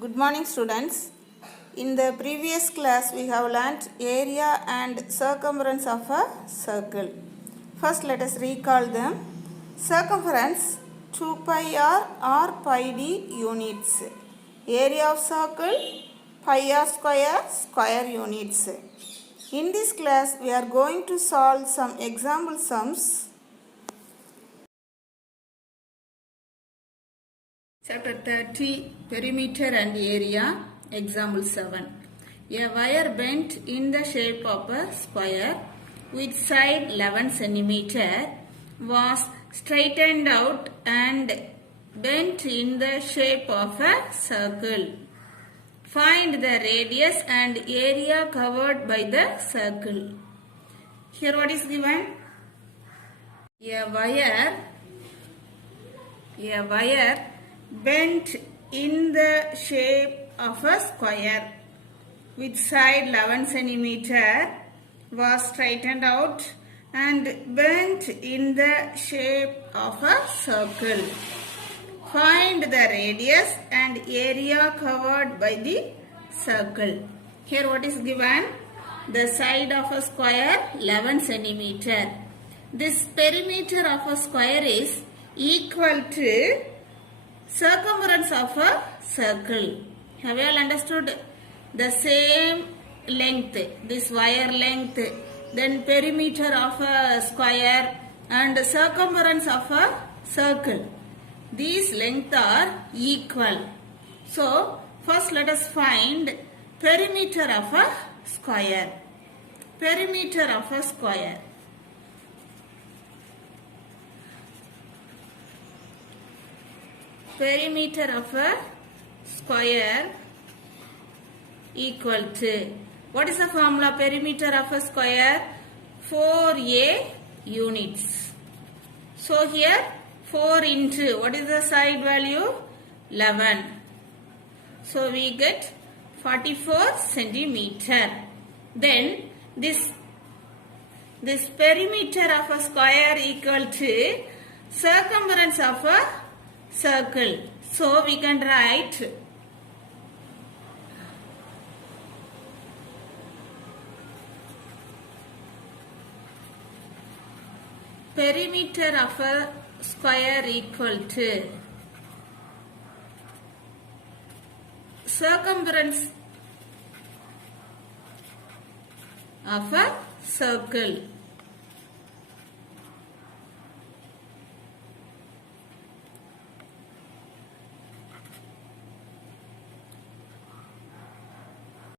Good morning, students. In the previous class, we have learnt area and circumference of a circle. First, let us recall them. Circumference 2 pi r or pi d units. Area of circle pi r square square units. In this class, we are going to solve some example sums. Chapter 30, Perimeter and Area, Example 7. A wire bent in the shape of a square with side 11 cm was straightened out and bent in the shape of a circle. Find the radius and area covered by the circle. Here what is given? A wire bent in the shape of a square with side 11 cm was straightened out and bent in the shape of a circle. Find the radius and area covered by the circle. Here what is given? The side of a square 11 cm. This perimeter of a square is equal to circumference of a circle. Have you all understood? The same length, this wire length, then perimeter of a square and circumference of a circle. These lengths are equal. So, first let us find perimeter of a square. Perimeter of a square. Perimeter of a square equal to, what is the formula? Perimeter of a square 4a units. So here 4 into, what is the side value? 11. So we get 44 centimeter. Then this perimeter of a square equal to circumference of a circle. So we can write perimeter of a square equal to circumference of a circle.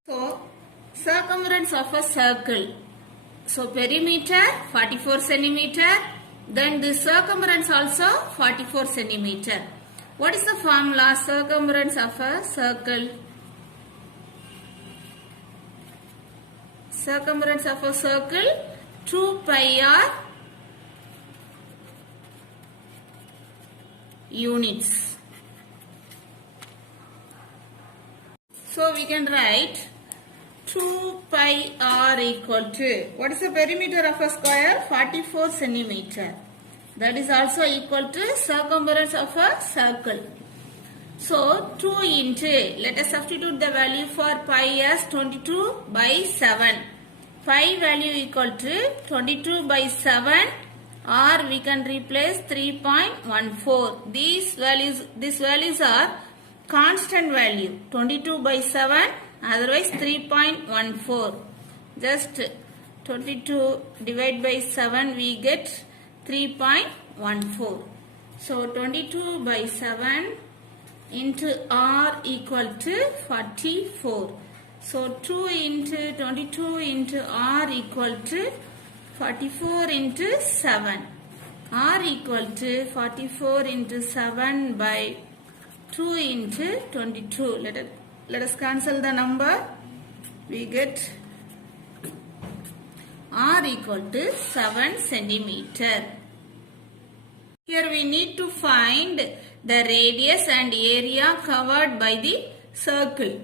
So, circumference of a circle. So, perimeter 44 centimeter. Then the circumference also 44 centimeter. What is the formula? Circumference of a circle. Circumference of a circle 2 pi r units. So, we can write 2 pi r equal to, what is the perimeter of a square? 44 centimeter. That is also equal to circumference of a circle. So 2 into, let us substitute the value for pi as 22 by 7. Pi value equal to 22 by 7, or we can replace 3.14. These values are constant value, 22 by 7, otherwise 3.14. Just 22 divided by 7, we get 3.14. So 22 by 7 into r equal to 44. So 2 into 22 into r equal to 44 into 7. R equal to 44 into 7 by 2 into 22. Let us cancel the number. We get r equal to 7 centimeter. Here we need to find the radius and area covered by the circle.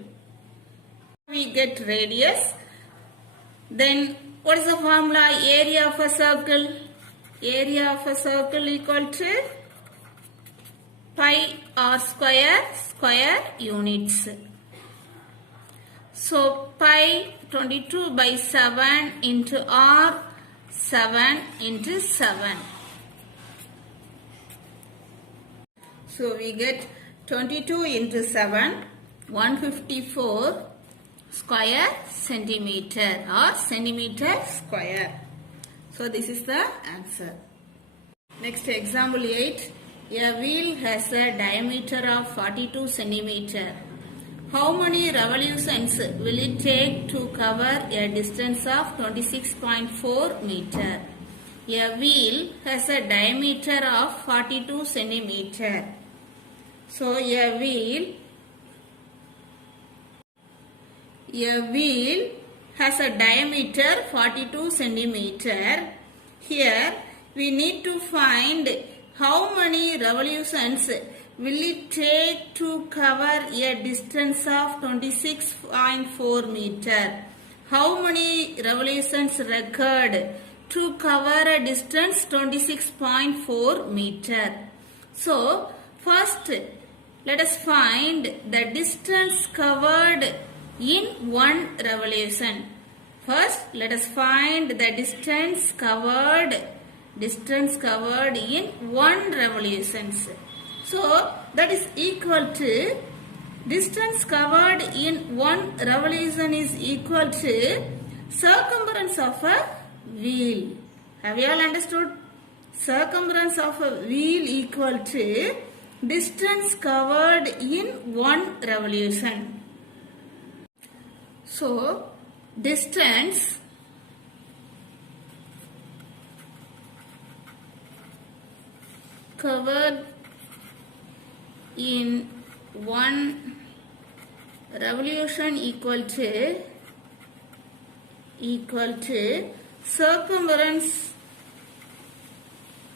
We get radius. Then what is the formula? Area of a circle. Area of a circle equal to pi r square, square units. So pi 22 by 7 into r, 7 into 7. So we get 22 into 7, 154 square centimeter or centimeter square. So this is the answer. Next, example 8. A wheel has a diameter of 42 centimeter. How many revolutions will it take to cover a distance of 26.4 meter? A wheel has a diameter of 42 centimeter. So a wheel has a diameter 42 centimeter. Here we need to find how many revolutions will it take to cover a distance of 26.4 meter. How many revolutions required to cover a distance 26.4 meter? So first let us find the distance covered in one revolution. First, let us find the distance covered in one revolution. So that is equal to distance covered in one revolution is equal to circumference of a wheel. Have you all understood? Circumference of a wheel equal to distance covered in one revolution. So distance covered in one revolution equal to circumference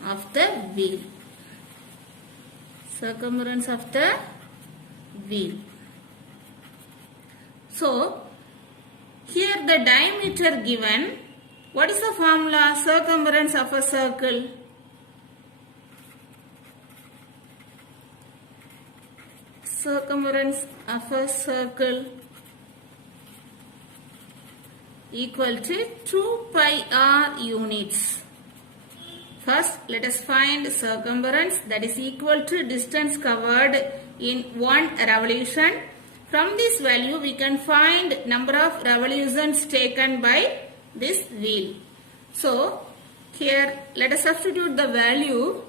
of the wheel. Circumference of the wheel. So here the diameter given. What is the formula? Circumference of a circle. Circumference of a circle equal to 2 pi r units. First, let us find circumference, that is equal to distance covered in one revolution. From this value, we can find number of revolutions taken by this wheel. So, here let us substitute the value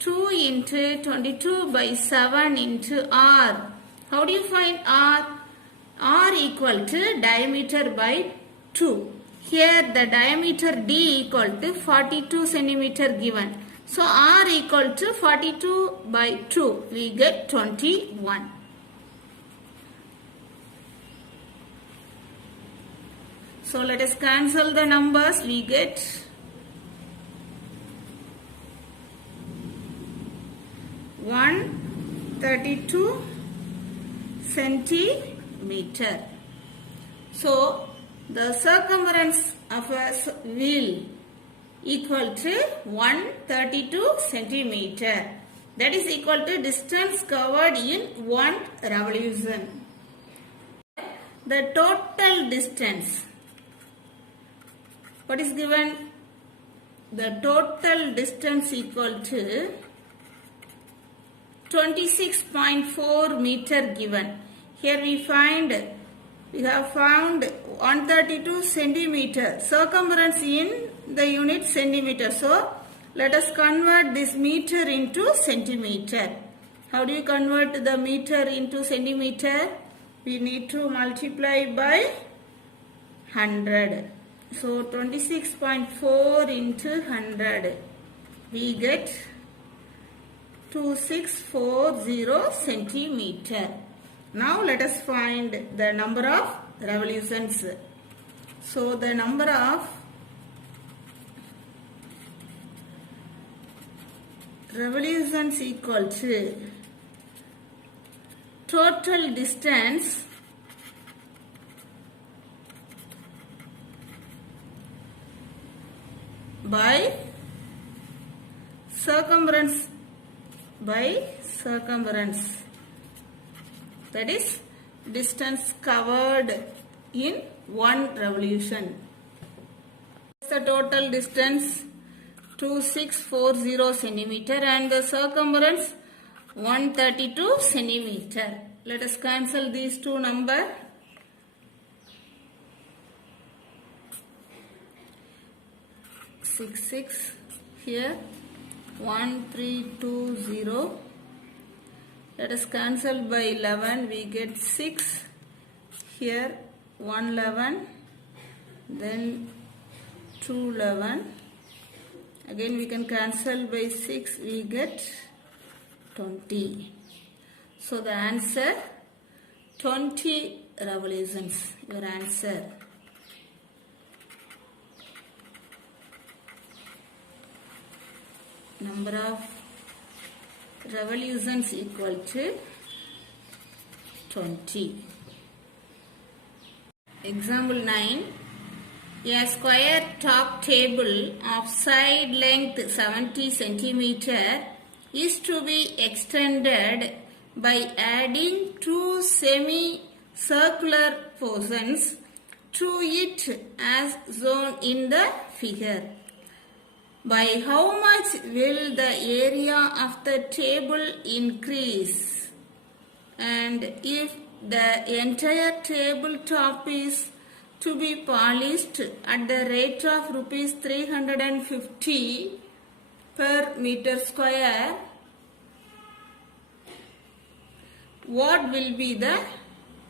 2 into 22 by 7 into r. How do you find r? R equal to diameter by 2. Here the diameter D equal to 42 centimeter given. So R equal to 42 by 2. We get 21. So let us cancel the numbers. We get 132 centimeter. So the circumference of a wheel equal to 132 centimeter. That is equal to distance covered in one revolution. The total distance. What is given? The total distance equal to 26.4 meter given. Here we have found 132 centimeter. Circumference in the unit centimeter. So let us convert this meter into centimeter. How do you convert the meter into centimeter? We need to multiply by 100. So 26.4 into 100. We get 2640 centimeter. Now let us find the number of revolutions. So the number of revolutions equal to total distance by circumference by circumference. That is distance covered in one revolution. The total distance 2640 centimeter and the circumference 132 centimeter. Let us cancel these two numbers. 6 here 1320. Let us cancel by 11. We get 6 here 111, then 211. Again we can cancel by 6. We get 20. So the answer 20 revolutions. Your answer. Number of revolutions equal to 20. Example 9. A square top table of side length 70 centimeter is to be extended by adding two semi-circular portions to it as shown in the figure. By how much will the area of the table increase? And if the entire tabletop is to be polished at the rate of rupees 350 per meter square, what will be the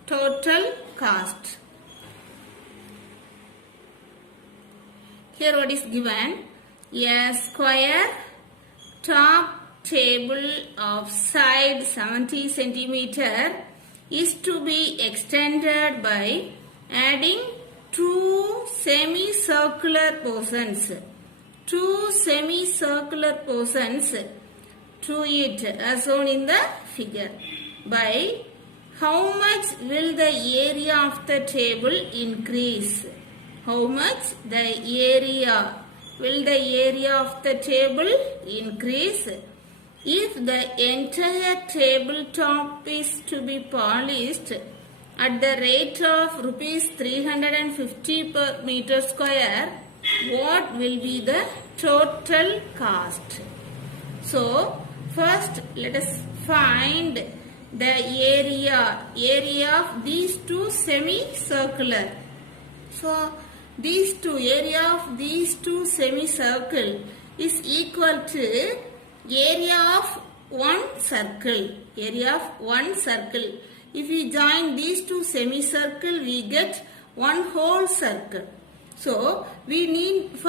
total cost? Here what is given? A square top table of side 70 centimeter is to be extended by adding two semicircular portions to it as shown in the figure. By how much will the area of the table increase? How much will the area of the table increase if the entire tabletop is to be polished at the rate of rupees 350 per meter square? What will be the total cost? So first let us find the area of these two semicircular. So area of these two semicircle is equal to area of one circle. If we join these two semicircle, we get one whole circle. So we need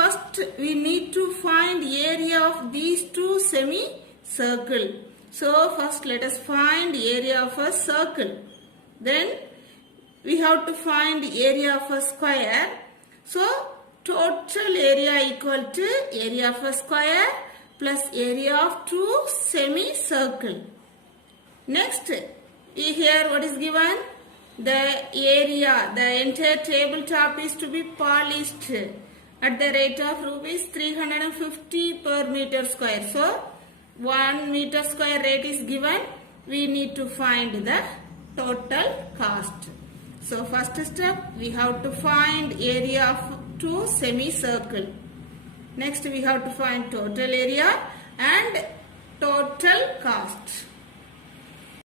to find area of these two semicircle. So first let us find area of a circle. Then we have to find area of a square. So total area equal to area of a square plus area of two semicircle. Next, here what is given? The area, the entire tabletop is to be polished at the rate of rupees 350 per meter square. So 1 meter square rate is given. We need to find the total cost. So first step, we have to find area of two semicircle. Next we have to find total area and total cost.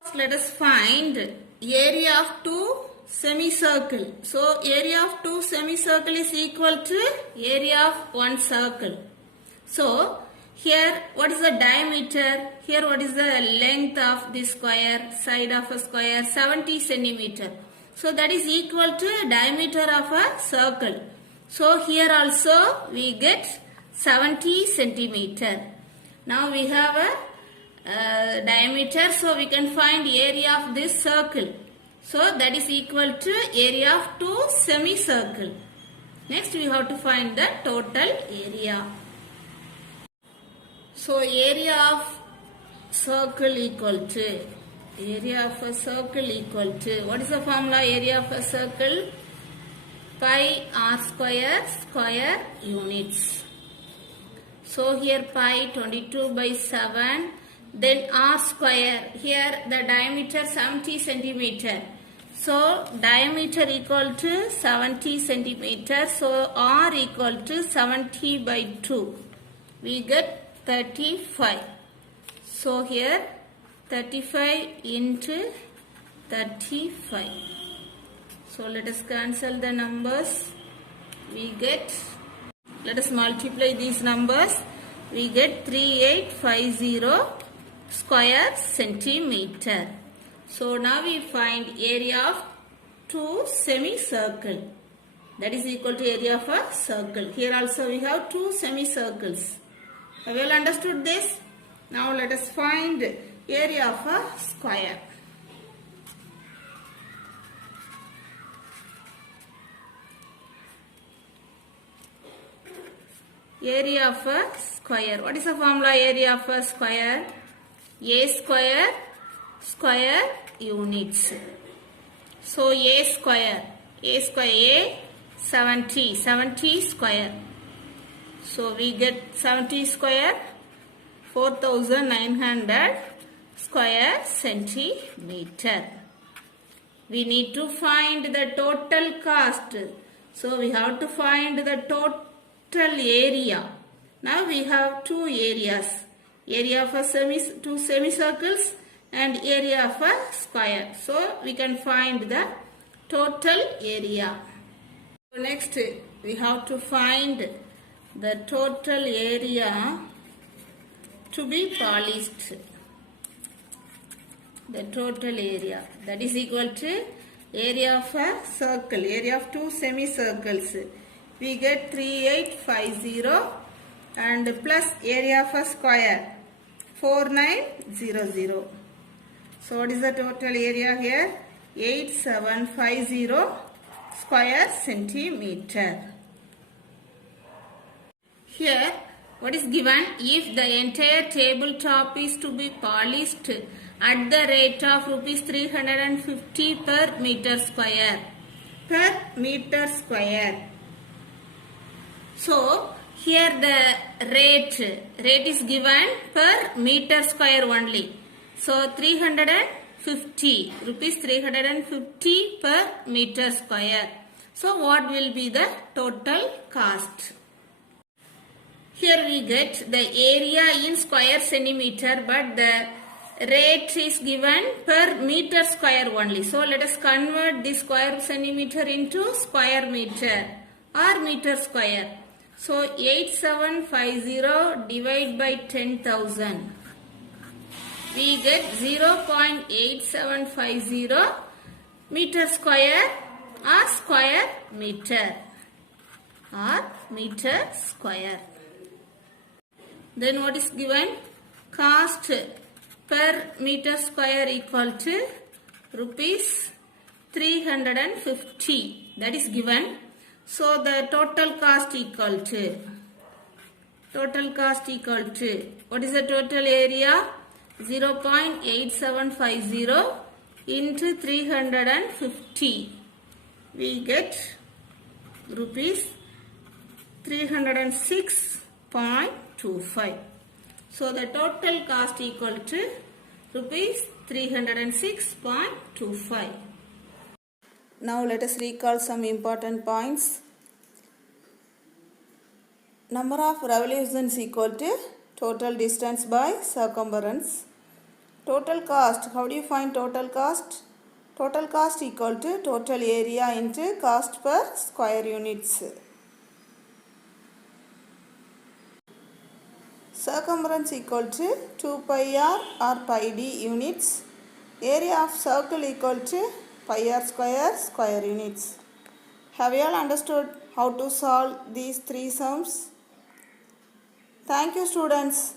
First let us find area of two semicircle. So area of two semicircle is equal to area of one circle. So here what is the diameter? Here what is the length of the square, side of a square? 70 centimeter. So that is equal to diameter of a circle. So here also we get 70 centimeter. Now we have a diameter, so we can find area of this circle. So that is equal to area of two semicircle. Next we have to find the total area. So area of circle equal to what is the formula? Area of a circle pi r square units. So here pi 22 by 7, Then r square, here the diameter 70 centimeter. So diameter equal to 70 centimeter. So r equal to 70 by 2. We get 35. So here 35 into 35. So let us cancel the numbers. We get, let us multiply these numbers. We get 3850 square centimeter. So now we find area of two semicircle. That is equal to area of a circle. Here also we have two semicircles. Have you all understood this? Now let us find area of a square. Area of a square. What is the formula area of a square? A square, square units. So A square, A 70 square. So we get 70 square, 4900 square centimeter. We need to find the total cost. So we have to find the total area. Now we have two areas. Area of a two semicircles and area of a square. So we can find the total area. So next we have to find the total area to be polished. The total area, that is equal to area of a circle, area of two semicircles. We get 3850 and plus area of a square 4900. So what is the total area here? 8750 square centimeter. Here what is given? If the entire tabletop is to be polished at the rate of rupees 350 per meter square. Per meter square. So here the rate is given per meter square only. So 350 rupees 350 per meter square. So what will be the total cost? Here we get the area in square centimeter, but the rate is given per meter square only. So let us convert the square centimeter into square meter or meter square. So 8750 divided by 10,000. We get 0.8750 meter square or square meter or meter square. Then what is given? Cost per meter square equal to rupees 350. That is given. So the total cost equal to what is the total area? 0.8750 into 350. We get rupees 306.25. So the total cost equal to rupees 306.25. Now let us recall some important points. Number of revolutions equal to total distance by circumference. Total cost, how do you find total cost? Total cost equal to total area into cost per square units. Circumference equal to 2 pi r or pi d units. Area of circle equal to pi r square units. Have you all understood how to solve these three sums? Thank you, students.